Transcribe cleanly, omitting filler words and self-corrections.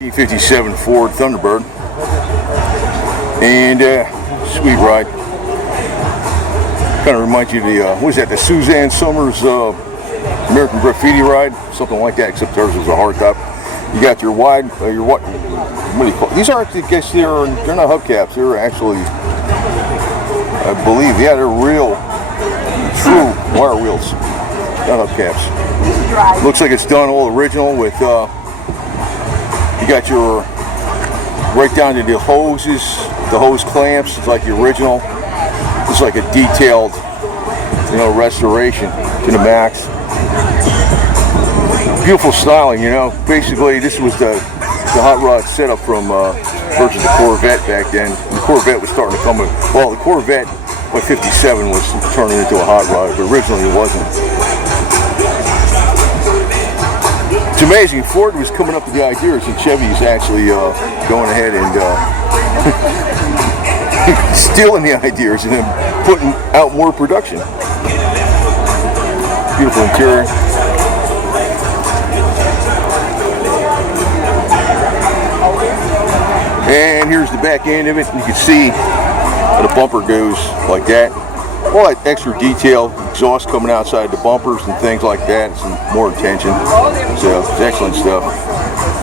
1957 Ford Thunderbird, and sweet ride. Kind of reminds you of the what is that? The Suzanne Summers American Graffiti ride, something like that. Except theirs was a hardtop. You got your wide, your what? What do you call it? These aren't, I guess they're not hubcaps. They're actually, I believe, yeah, they're real, true wire wheels, not hubcaps. Looks like it's done all original with. You got your right down to the hoses, the hose clamps. It's like the original. It's like a detailed, restoration to the max. Beautiful styling, Basically, this was the hot rod setup from versus the Corvette back then. The Corvette was starting to come. Well, the Corvette by '57 was turning into a hot rod, but originally it wasn't. It's amazing. Ford was coming up with the ideas, and Chevy's actually going ahead and stealing the ideas and then putting out more production. Beautiful interior. And here's the back end of it. You can see how the bumper goes like that. All that extra detail, exhaust coming outside the bumpers and things like that, some more attention. So it's excellent stuff.